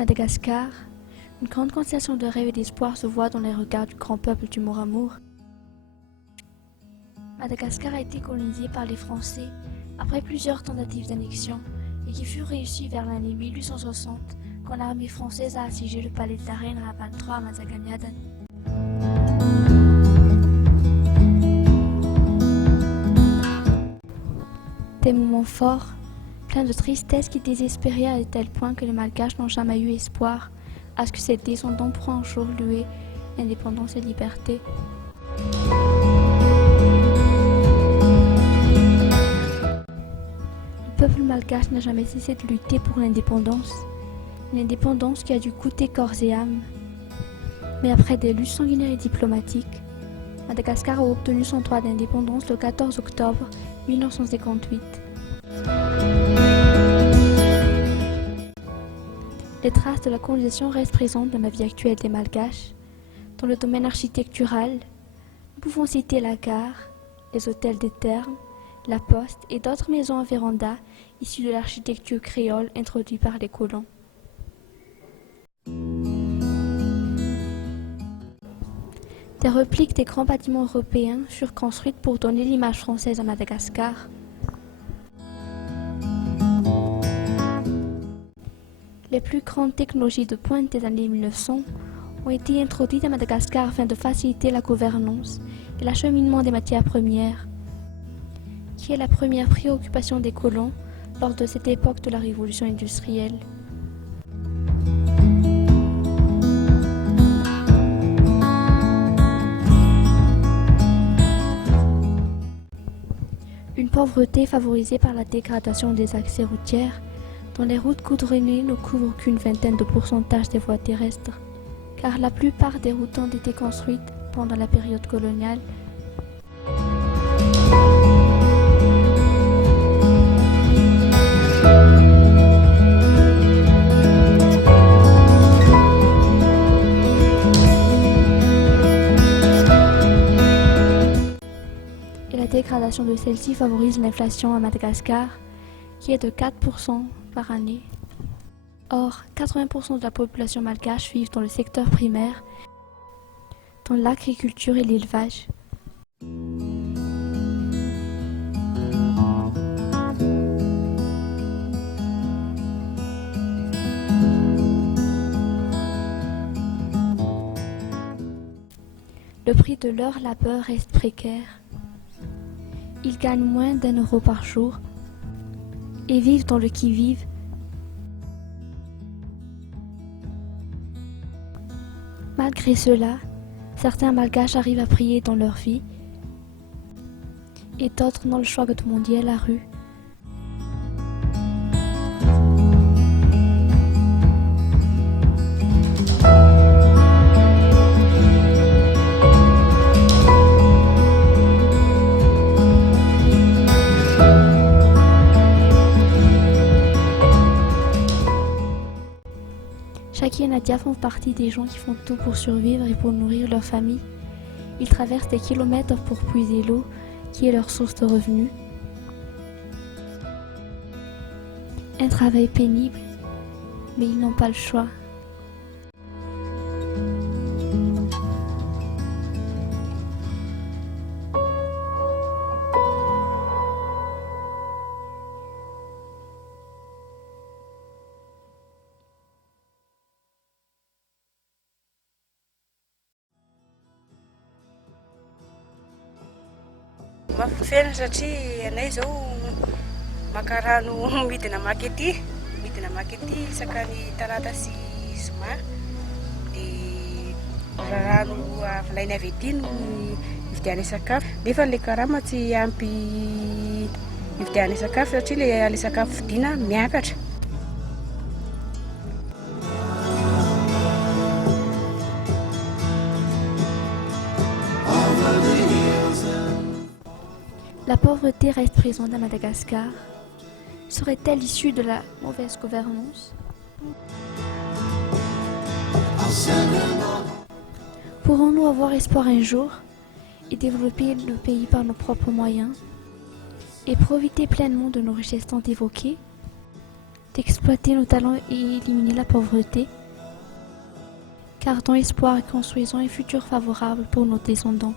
Madagascar, une grande constellation de rêves et d'espoir se voit dans les regards du grand peuple du Moramour. Madagascar a été colonisé par les Français après plusieurs tentatives d'annexion et qui fut réussie vers l'année 1860 quand l'armée française a assiégé le palais de la reine Rapan III à Mazagamiadan. Des moments forts, pleins de tristesse qui désespéraient à tel point que les Malgaches n'ont jamais eu espoir à ce que cette descendant pourra un jour louer l'indépendance et la liberté. Le peuple malgache n'a jamais cessé de lutter pour l'indépendance, une indépendance qui a dû coûter corps et âme. Mais après des luttes sanguinaires et diplomatiques, Madagascar a obtenu son droit d'indépendance le 14 octobre 1958. Les traces de la colonisation restent présentes dans la vie actuelle des Malgaches. Dans le domaine architectural, nous pouvons citer la gare, les hôtels des thermes, la poste et d'autres maisons à véranda issues de l'architecture créole introduite par les colons. Des répliques des grands bâtiments européens furent construites pour donner l'image française à Madagascar. Les plus grandes technologies de pointe des années 1900 ont été introduites à Madagascar afin de faciliter la gouvernance et l'acheminement des matières premières, qui est la première préoccupation des colons lors de cette époque de la révolution industrielle. Une pauvreté favorisée par la dégradation des accès routières, dont les routes goudronnées ne couvrent qu'une vingtaine de pourcentage des voies terrestres, car la plupart des routes ont été construites pendant la période coloniale. Et la dégradation de celle-ci favorise l'inflation à Madagascar, qui est de 4% par année. Or, 80% de la population malgache vivent dans le secteur primaire, dans l'agriculture et l'élevage. Le prix de leur labeur reste précaire. Ils gagnent moins d'1 € par jour et vivent dans le qui-vive. Malgré cela, certains malgaches arrivent à prier dans leur vie et d'autres n'ont le choix que de mendier à la rue. Shaki et Nadia font partie des gens qui font tout pour survivre et pour nourrir leur famille. Ils traversent des kilomètres pour puiser l'eau, qui est leur source de revenus. Un travail pénible, mais ils n'ont pas le choix. Mampifena satria anay zao maka rano midina maky aty isaka ny talata sy zoma, dia rano avalainy avy aty no ividianay sakafo, nefa le karama tsy ampy ividianay sakafo satria le sakafo vidiana miakatra. La pauvreté reste présente à Madagascar. Serait-elle issue de la mauvaise gouvernance? Pourrons-nous avoir espoir un jour et développer le pays par nos propres moyens et profiter pleinement de nos richesses tant évoquées? d'exploiter nos talents et éliminer la pauvreté. Gardons espoir et construisons un futur favorable pour nos descendants.